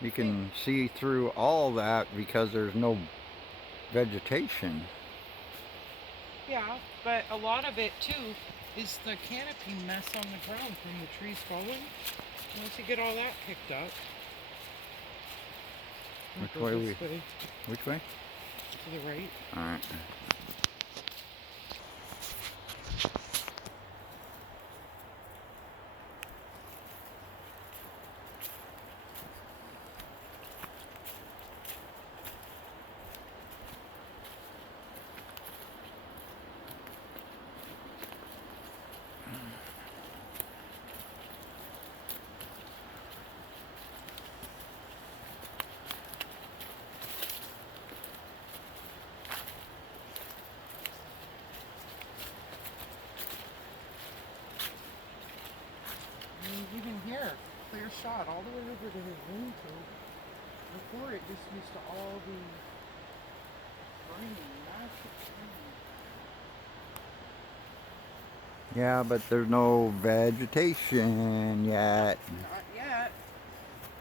You can see through all that because there's no vegetation. Yeah, but a lot of it too is the canopy mess on the ground from the trees falling. Once you get all that picked up, I'll Which go way this we? way Which way? to the right. All right. And even here, clear shot all the way over to the wind tube. Before it just used to all be green, massive green. Yeah, but there's no vegetation yet. Not yet.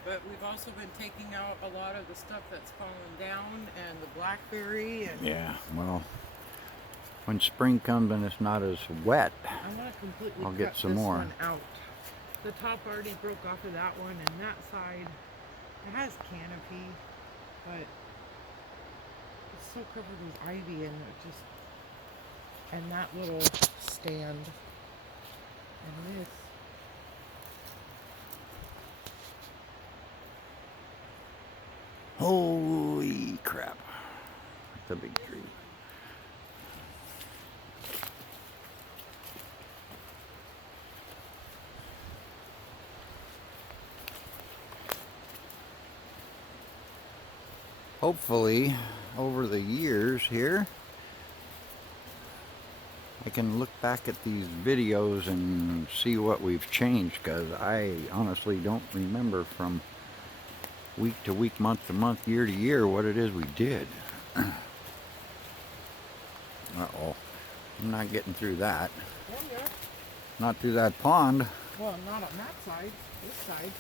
But we've also been taking out a lot of the stuff that's fallen down and the blackberry and Yeah. Well, when spring comes and it's not as wet, I want to completely I'll cut get some this more. one out. The top already broke off of that one, and that side, it has canopy, but it's so covered with ivy, and it just, and that little stand, and this. Holy crap. That's a big tree. Hopefully, over the years here, I can look back at these videos and see what we've changed, because I honestly don't remember from week to week, month to month, year to year what it is we did. Uh-oh. I'm not getting through that. Oh yeah. Not through that pond. Well, not on that side. This side.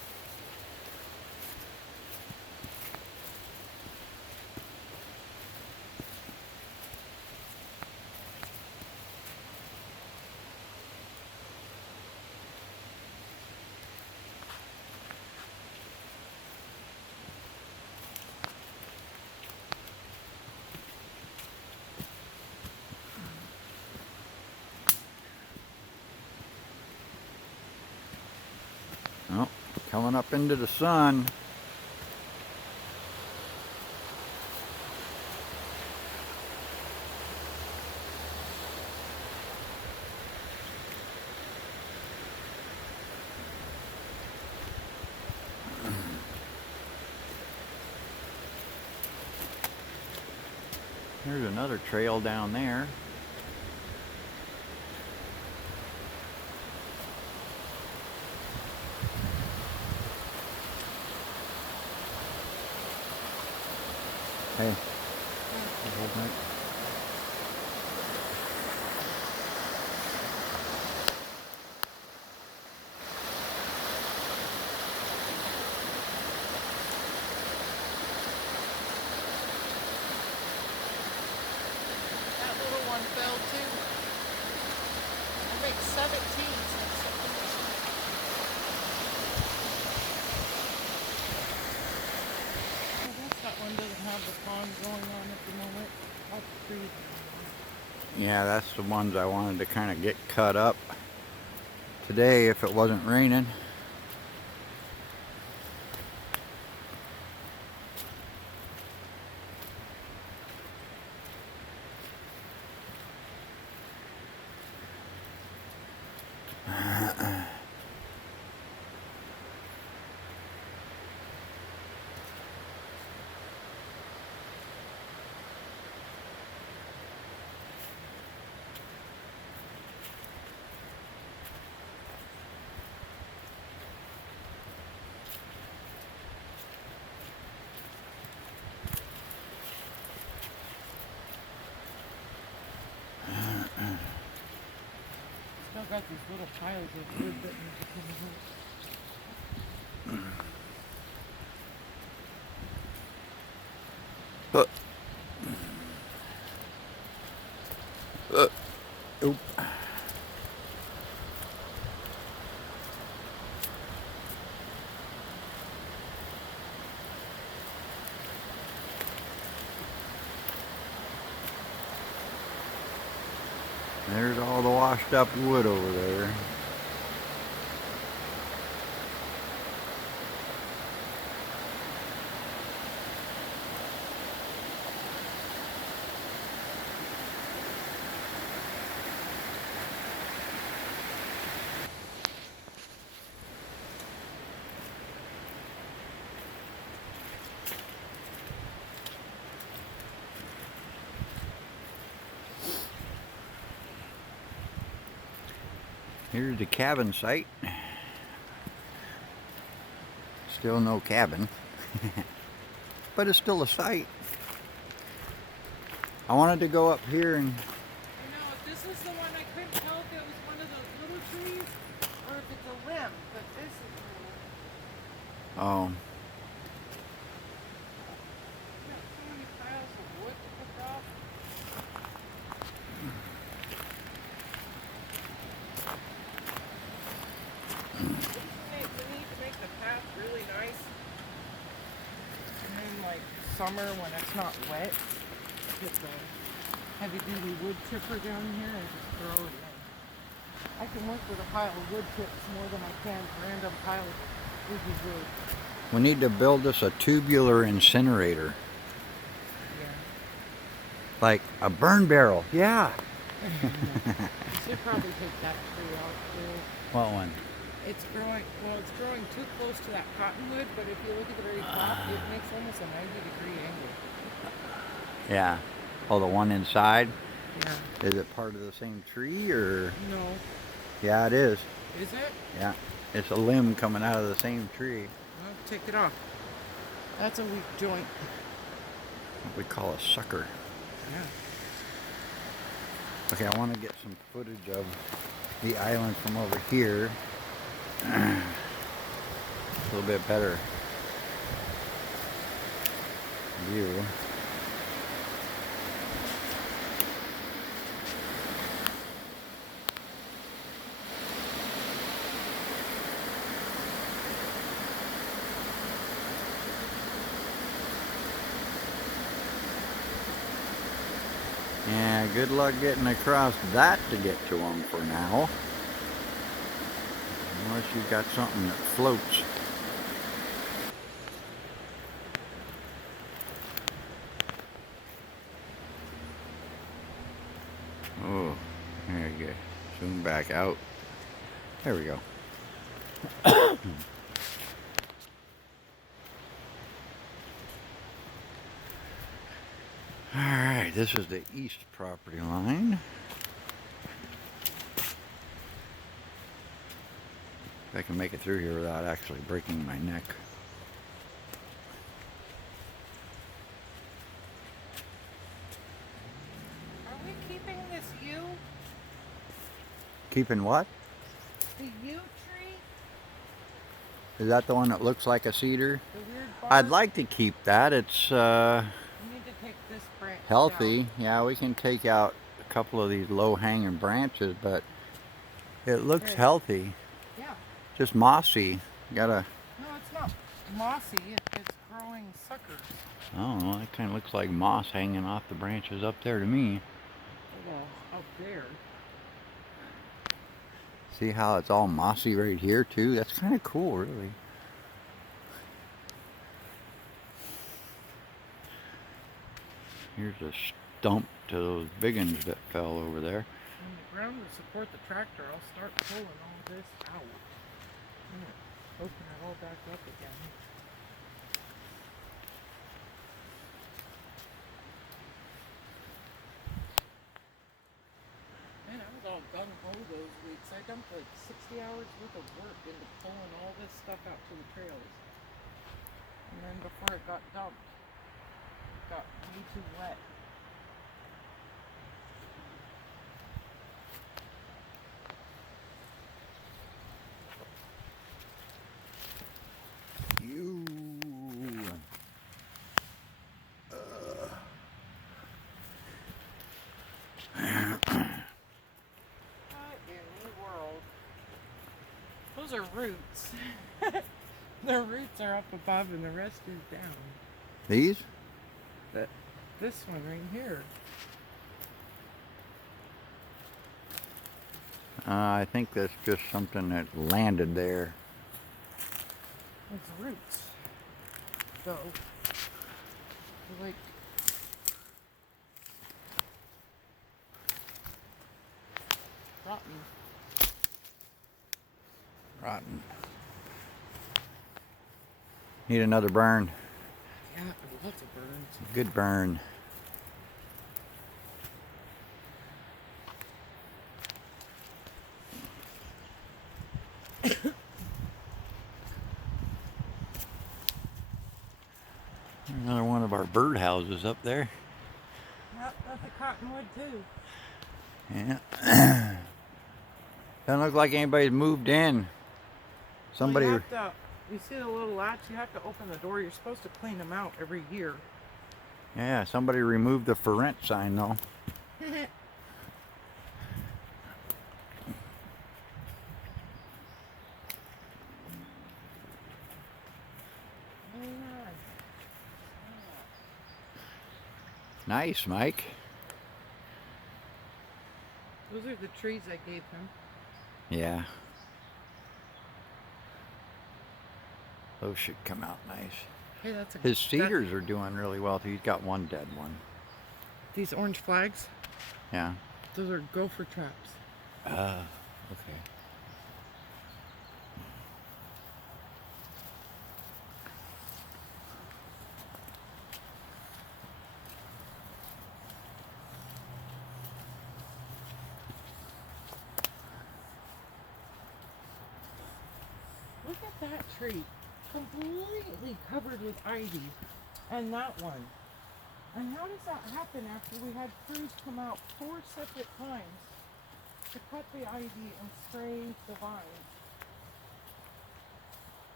Oh, coming up into the sun. There's another trail down there. Hey, hold it. That little one fell too. I make 17 since September. I guess that one doesn't have the pond going on at the moment. Up tree. Yeah, that's the ones I wanted to kind of get cut up today if it wasn't raining. Still got these little piles of wood that need to come out. Oop. There's all the washed up wood over there. Here's the cabin site. Still no cabin, but it's still a site. I wanted to go up here and... I know, this is the one I couldn't tell if it was one of those little trees or if it's a limb, but this is little. Oh, Got so many piles of wood to pick up. We need to make the path really nice. And then like summer when it's not wet, get the heavy duty wood chipper down here and just throw it in. I can work with a pile of wood chips more than I can random pile of woody wood. we need to build us a tubular incinerator. Yeah. Like a burn barrel. Yeah. You should probably take that tree out too. What one? It's growing, well, it's growing too close to that cottonwood, but if you look at the very top, it makes almost a 90-degree angle. Yeah. Oh, the one inside? Yeah. Is it part of the same tree or? No. Yeah, it is. Is it? Yeah. It's a limb coming out of the same tree. Well, take it off. That's a weak joint. What we call a sucker. Yeah. Okay, I want to get some footage of the island from over here. A little bit better view. Yeah, good luck getting across that to get to them for now. Unless you've got something that floats. Oh, there you go. Zoom back out. There we go. Alright, this is the east property line. If I can make it through here without actually breaking my neck. Are we keeping this yew? Keeping what? The yew tree? Is that the one that looks like a cedar? The weird bark? I'd like to keep that. It's We need to take this branch healthy. down. Yeah, we can take out a couple of these low-hanging branches, but it looks Right. healthy. Yeah. Just mossy. Gotta... No, it's not mossy. It's growing suckers. I don't know. That kind of looks like moss hanging off the branches up there to me. Well, up there. See how it's all mossy right here too? That's kind of cool, really. Here's a stump to those big ones that fell over there. When the ground will support the tractor, I'll start pulling all this out. I'm gonna open it all back up again. Man, I was all gung-ho those weeks. I dumped like 60 hours worth of work into pulling all this stuff out to the trails. And then before it got dumped, it got way too wet. You. are roots. The roots are up above and the rest is down. These? This one right here. I think that's just something that landed there. It's roots. So, like, rotten. Rotten. Need another burn. Yeah, lots of burns. Good burn. Another one of our birdhouses up there. Yep, that's a cottonwood too. Yeah. Doesn't look like anybody's moved in. Somebody. Well, you see the little latch? You have to open the door. You're supposed to clean them out every year. Yeah, somebody removed the for rent sign though. Nice, Mike. Those are the trees I gave him. Yeah. Those should come out nice. Hey, that's a His cedars are doing really well. He's got one dead one. These orange flags, Yeah. those are gopher traps. Okay. Look at that tree, completely covered with ivy, and that one. And how does that happen after we had crews come out 4 separate times to cut the ivy and spray the vines?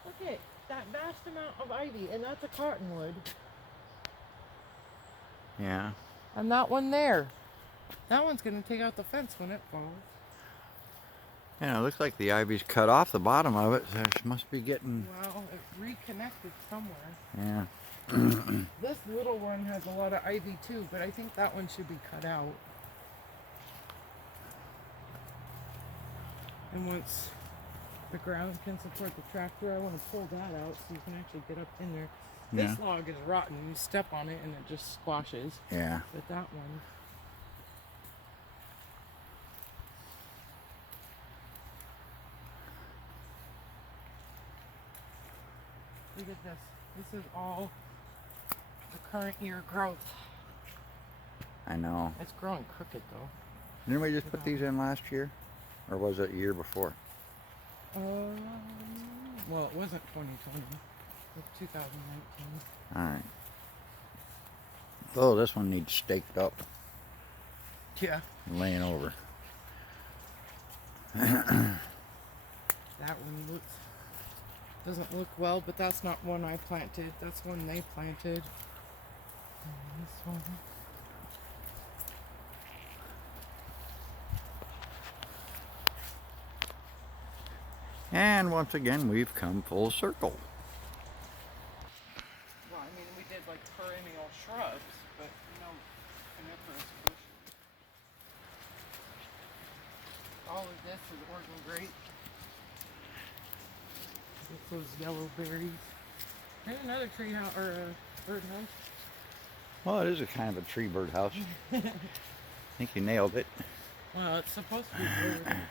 Look at that vast amount of ivy, and that's a cottonwood. Yeah. And that one there. That one's going to take out the fence when it falls. Yeah, it looks like the ivy's cut off the bottom of it, so it must be getting. Well, it reconnected somewhere. Yeah. This little one has a lot of ivy too, but I think that one should be cut out. And once the ground can support the tractor, I want to pull that out so you can actually get up in there. This log is rotten. You step on it and it just squashes. Yeah. But that one. Look at this. This is all the current year growth. I know. It's growing crooked though. Didn't we just put these in last year? Or was it a year before? Well, it wasn't 2020. It was 2019. Alright. Oh, this one needs staked up. Yeah. Laying over. That one doesn't look well, but that's not one I planted. That's one they planted. And this one. And once again, we've come full circle. Well, I mean, we did like perennial shrubs, but no coniferous bushes. All of this is Oregon grape. With those yellow berries. And another tree house or a birdhouse. Well, it is a kind of a tree birdhouse. I think you nailed it. Well, it's supposed to be lower than the ground.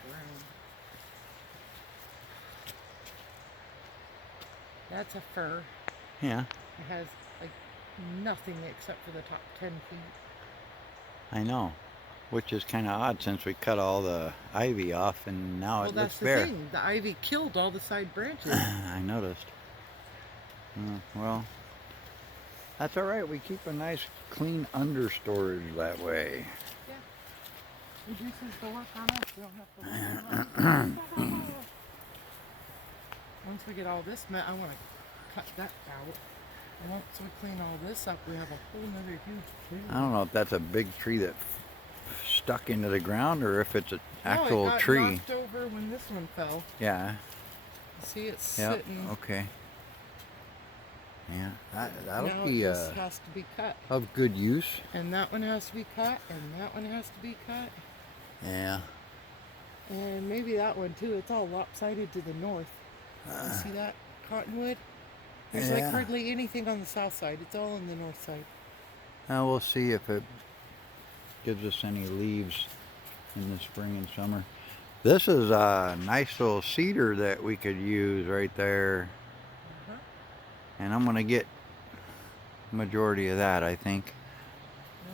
That's a fir. Yeah. It has like nothing except for the top 10 feet. I know. Which is kind of odd since we cut all the ivy off and now it looks bare. Well, that's the thing. The ivy killed all the side branches. I noticed. Well, that's all right. We keep a nice clean understorage that way. Yeah. Reduces the work on us. We don't have to worry about it. Once we get all this met, I want to cut that out. And once we clean all this up, we have a whole nother huge tree. I don't know if that's a big tree that stuck into the ground or if it's an actual it got tree. knocked over when this one fell. Yeah. See, it's Yeah, sitting. okay. Yeah, that'll Now be it just has to be cut. of good use. And that one has to be cut, and that one has to be cut. Yeah. And maybe that one too. It's all lopsided to the north. You see that cottonwood? There's like Yeah. hardly anything on the south side. It's all on the north side. Now we'll see if it gives us any leaves in the spring and summer. This is a nice little cedar that we could use right there. And I'm gonna get majority of that, I think.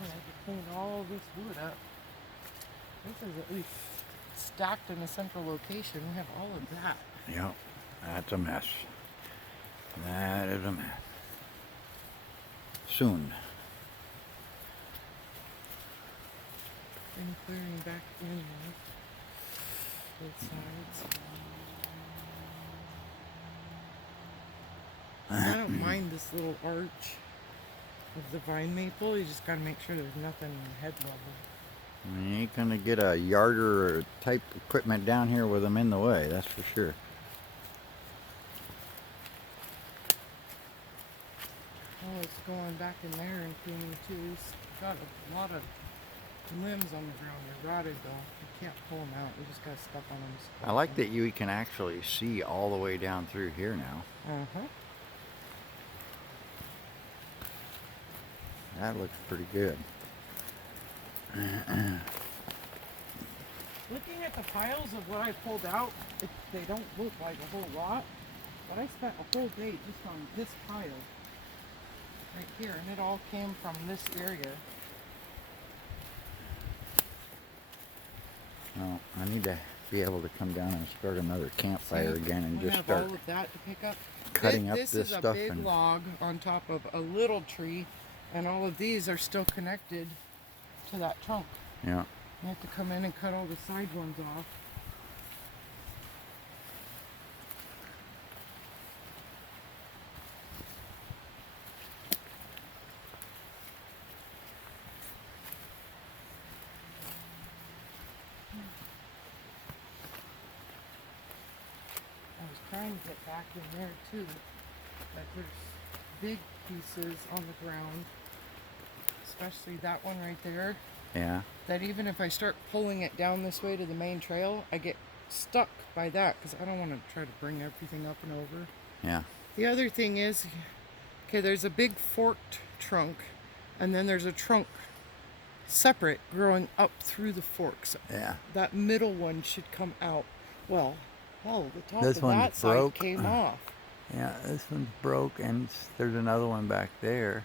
I have to clean all this wood up. This is at least stacked in a central location. We have all of that. Yep, that's a mess. That is a mess. Soon. And clearing back in both sides. I don't mind this little arch of the vine maple. You just gotta make sure there's nothing head level. You ain't gonna get a yarder type equipment down here with them in the way, that's for sure. Oh, it's going back in there and cleaning too. It's got a lot of limbs on the ground. They're rotted though. You can't pull them out. We just gotta step on them. I like that you can actually see all the way down through here now. Uh-huh. That looks pretty good. Looking at the piles of what I pulled out, they don't look like a whole lot, but I spent a whole day just on this pile right here, and it all came from this area. Well, I need to be able to come down and start another campfire again and We just have start all of that to pick up. cutting up This this is a stuff big and log on top of a little tree, and all of these are still connected to that trunk. yeah. You have to come in and cut all the side ones off. I was trying to get back in there too, but there's big pieces on the ground, especially that one right there, Yeah. that even if I start pulling it down this way to the main trail, I get stuck by that because I don't want to try to bring everything up and over. Yeah. The other thing is, okay, there's a big forked trunk, and then there's a trunk separate growing up through the forks. Yeah. That middle one should come out. Well, hell, the top This of one's that side broke. came off. Yeah, this one's broke and there's another one back there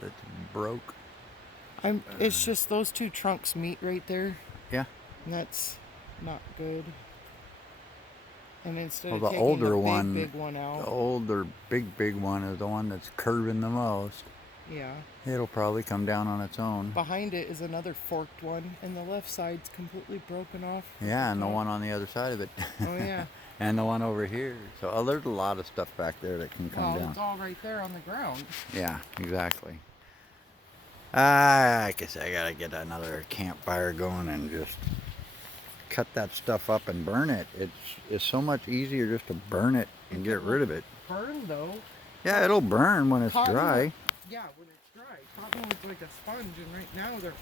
that's broke. It's just those two trunks meet right there, Yeah. and that's not good. And instead Well, of the taking older the one, big one the out, older big one is the one that's curving the most. yeah. It'll probably come down on its own. Behind it is another forked one, and the left side's completely broken off. Yeah, and the one on the other side of it. Oh yeah. And the one over here. So there's a lot of stuff back there that can come Well, down. it's all right there on the ground. Yeah, exactly. I guess I gotta get another campfire going and just cut that stuff up and burn it. It's so much easier just to burn it and get rid of it. Burn though. Yeah, it'll burn when it's Cotton- dry. Yeah, when it's dry. Cottonwood's like a sponge, and right now they're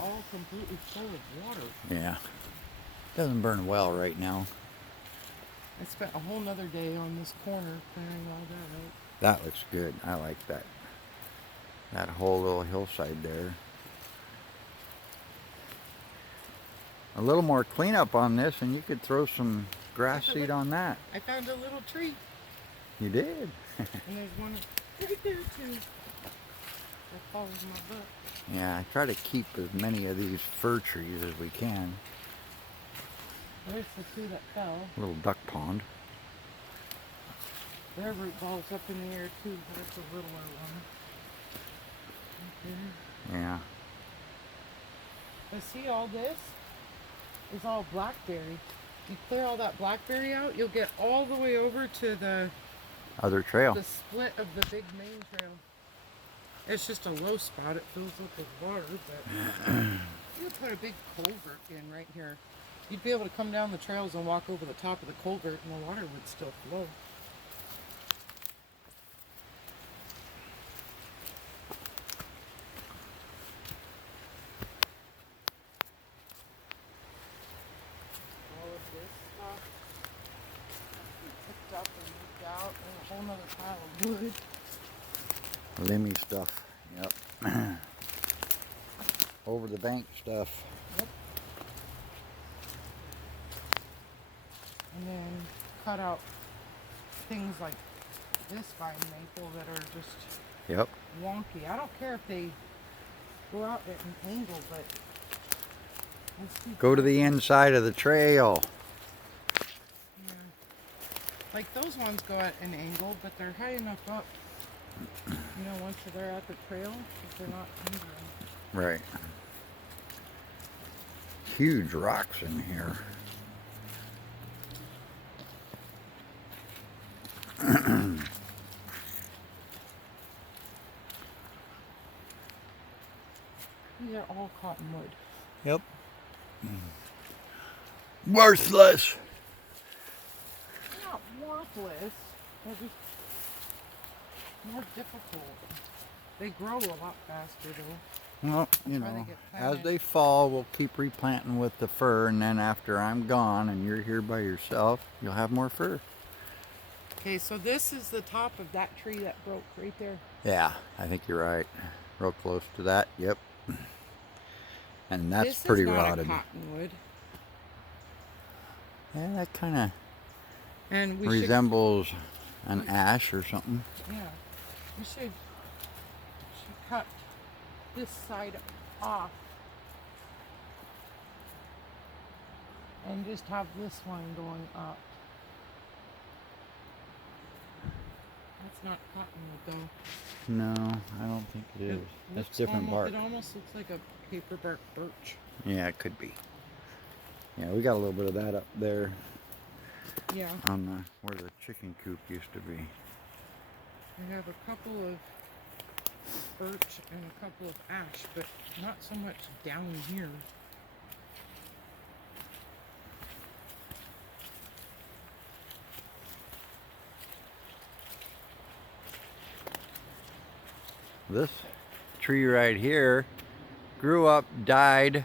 all completely full of water. Yeah. Doesn't burn well right now. I spent a whole nother day on this corner clearing all that out. That looks good. I like that. That whole little hillside there. A little more cleanup on this and you could throw some grass seed on that. I found a little tree, You did. and there's one right there too. That follows my butt. Yeah, I try to keep as many of these fir trees as we can. There's the two that fell. Little duck pond. Their root ball's up in the air too, but it's a littler one. Right there. Yeah. But see, all this is all blackberry. You clear all that blackberry out, you'll get all the way over to the Other trail. the split of the big main trail. It's just a low spot. It fills up with water, but you put a big culvert in right here. You'd be able to come down the trails and walk over the top of the culvert and the water would still flow. All of this stuff has to be picked up and moved out and a whole nother pile of wood. Limmy stuff. Yep. Over the bank stuff. Yep. And then cut out things like this vine maple that are just Yep. wonky. I don't care if they go out at an angle, but let's see. Go to the inside of the trail. Yeah. Like those ones go at an angle, but they're high enough up. You know, once they're at the trail, if they're not hindering. Right. Huge rocks in here. These are all cottonwood. Yep. Worthless. They're not worthless. They're just more difficult. They grow a lot faster though. Well, you That's why they know, get as planted. they fall, we'll keep replanting with the fir, and then after I'm gone and you're here by yourself, you'll have more fir. Okay, so this is the top of that tree that broke right there. Yeah, I think you're right. Real close to that. Yep. And that's This pretty is not rotted. a cottonwood. Yeah, that kind of And we resembles an ash or something. should, yeah, we should cut this side off and just have this one going up. That's not cottonwood though. No, I don't think it is. That's looks different bark. It almost looks like a paper bark birch. Yeah, it could be. Yeah, we got a little bit of that up there Yeah. on the where the chicken coop used to be. I have a couple of birch and a couple of ash, but not so much down here. This tree right here grew up, died,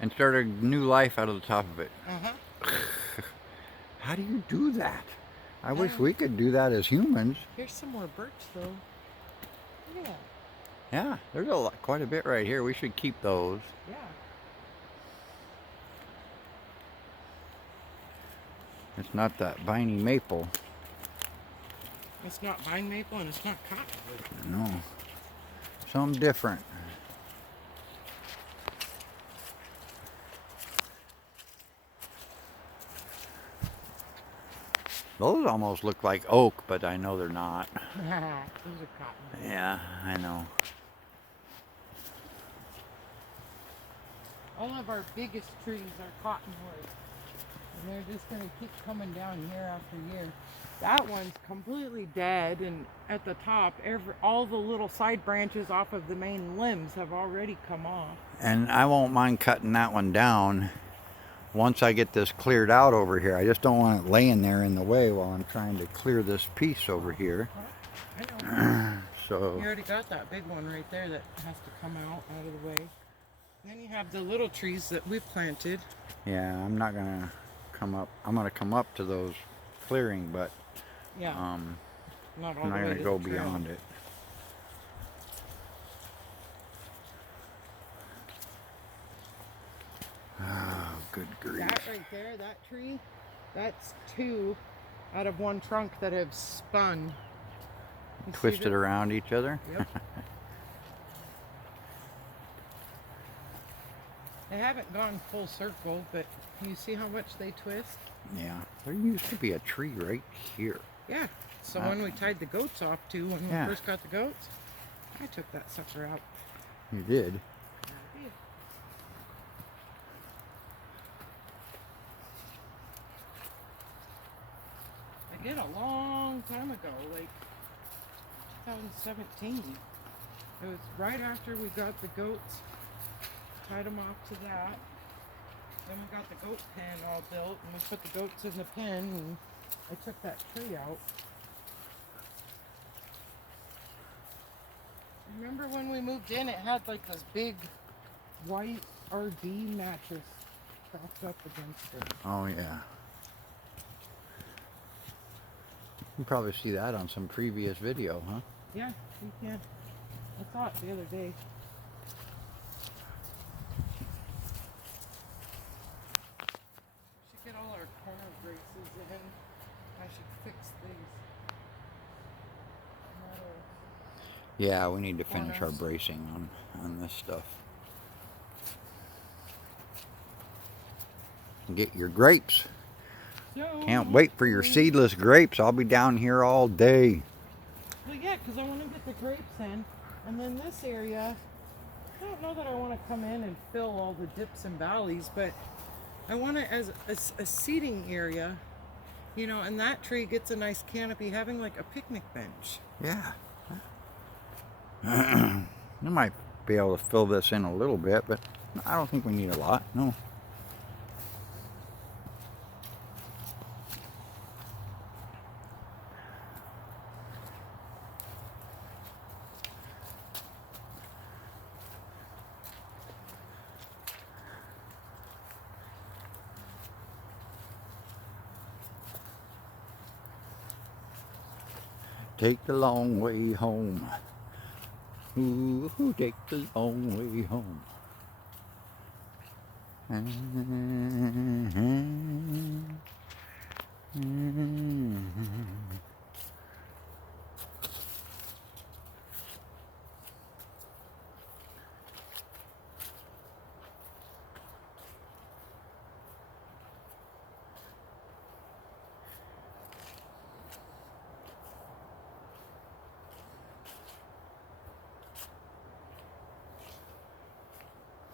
and started new life out of the top of it. Uh-huh. How do you do that? I wish Yeah. we could do that as humans. Here's some more birch though. Yeah. Yeah, there's a lot, quite a bit right here. We should keep those. Yeah. It's not that viney maple. It's not vine maple and it's not cottonwood. No. Something different. Those almost look like oak, but I know they're not. Those are cottonwood. Yeah, I know. All of our biggest trees are cottonwood. And they're just going to keep coming down year after year. That one's completely dead, and at the top, all the little side branches off of the main limbs have already come off. And I won't mind cutting that one down once I get this cleared out over here. I just don't want it laying there in the way while I'm trying to clear this piece over here. I know. So, You already got that big one right there that has to come out of the way. Then you have the little trees that we planted. yeah, I'm not gonna come up. I'm gonna come up to those clearing, but Yeah. Not all I'm the not way gonna to go the trail. beyond it. Oh, good grief. That right there, that tree, that's two out of one trunk that have spun. You see Twisted that? around each other. Yep. They haven't gone full circle, but you see how much they twist? Yeah, there used to be a tree right here. Yeah. So when we tied the goats off to, when Yeah. we first got the goats, I took that sucker out. You did. I did a long time ago, like 2017. It was right after we got the goats, tied them off to that. Then we got the goat pen all built, and we put the goats in the pen, and I took that tree out. Remember when we moved in, it had like this big white RV mattress propped up against it. Oh yeah. You can probably see that on some previous video, huh? Yeah, you can. I saw it the other day. Should get all our corner braces in. I should fix these. Yeah, we need to finish our Corners. bracing on this stuff. Get your grapes. So, Can't wait for your seedless grapes. I'll be down here all day. Well, yeah, because I want to get the grapes in. And then this area, I don't know that I want to come in and fill all the dips and valleys, but I want it as a seating area, you know, and that tree gets a nice canopy, having like a picnic bench. Yeah. I might be able to fill this in a little bit, but I don't think we need a lot. No. Take the long way home. Ooh, take the long way home.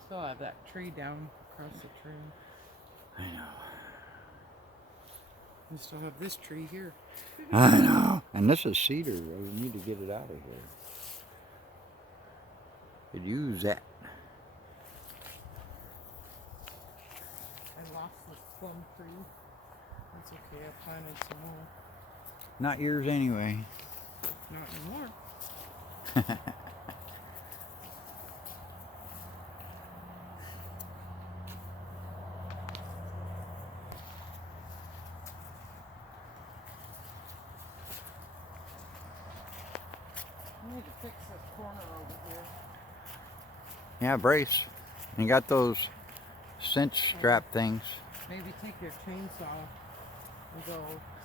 Still have that tree down across the tree. I know. We still have this tree here. I know. And this is cedar. We need to get it out of here. Could use that. I lost this plum tree. That's okay, I planted some more. Not yours anyway. Not anymore. I need to fix this corner over here. Yeah, brace. You got those cinch strap things. Maybe take your chainsaw and go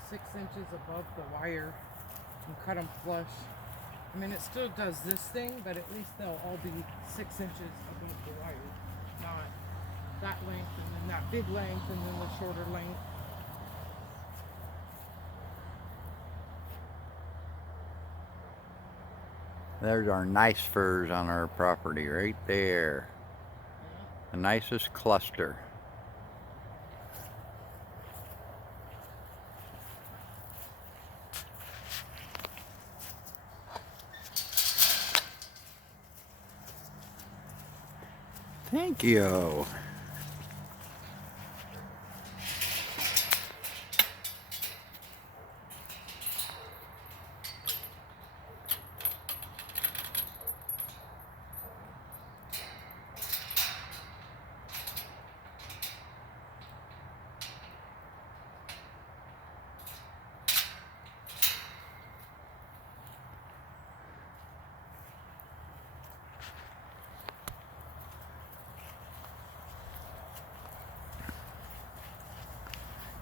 6 inches above the wire and cut them flush. I mean, it still does this thing, but at least they'll all be 6 inches above the wire. Not that length and then that big length and then the shorter length. There's our nice firs on our property right there. The nicest cluster. Thank you.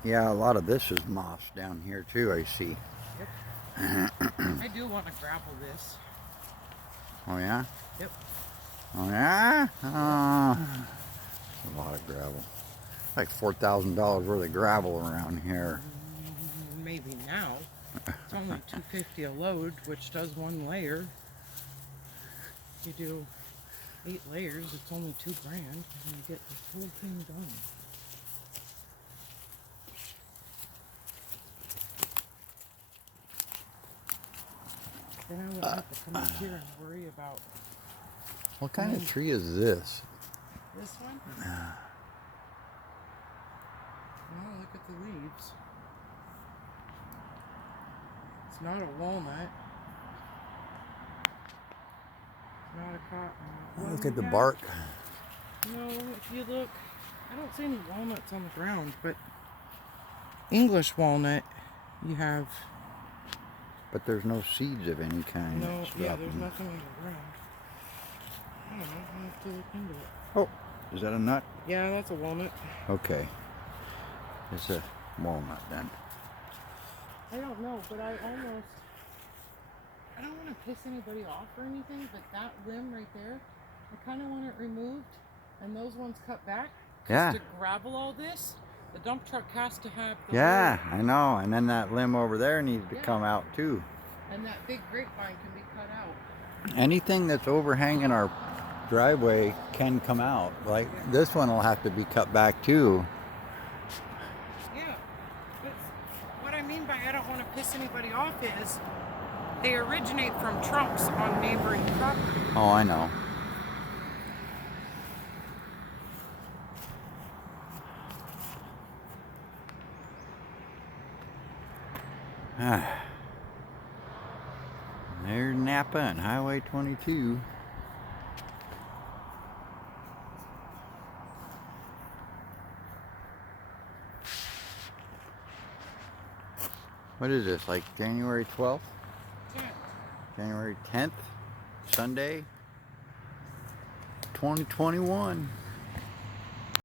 Yeah, a lot of this is moss down here too, I see. Yep. I do want to gravel this. Oh yeah? Yep. Oh yeah? A lot of gravel. Like $4,000 worth of gravel around here. Maybe now. It's only $250 a load, which does 1 layer. You do 8 layers, it's only $2,000, and you get this whole thing done. Then I would have to come up here and worry about What kind of tree is this? this one. look at the leaves. It's not a walnut. It's not a cotton. Look at the bark. No, if you look, I don't see any walnuts on the ground, but English walnut, you have. But there's no seeds of any kind. No, that's yeah, dropping. there's nothing on the ground. I don't know, I'll have to look into it. Oh, is that a nut? Yeah, that's a walnut. Okay. It's a walnut then. I don't know, but I don't want to piss anybody off or anything, but that limb right there, I kind of want it removed and those ones cut back. 'Cause Yeah. to gravel all this, the dump truck has to have the Yeah, whole, I know. And then that limb over there needs to Yeah. come out too. and that big grapevine can be cut out. Anything that's overhanging our driveway can come out. Like this one will have to be cut back too. Yeah, but what I mean by I don't want to piss anybody off is they originate from trunks on neighboring property. Oh, I know. There's Napa and Highway 22. What is this, like January 12th? Yeah. January 10th? Sunday? 2021.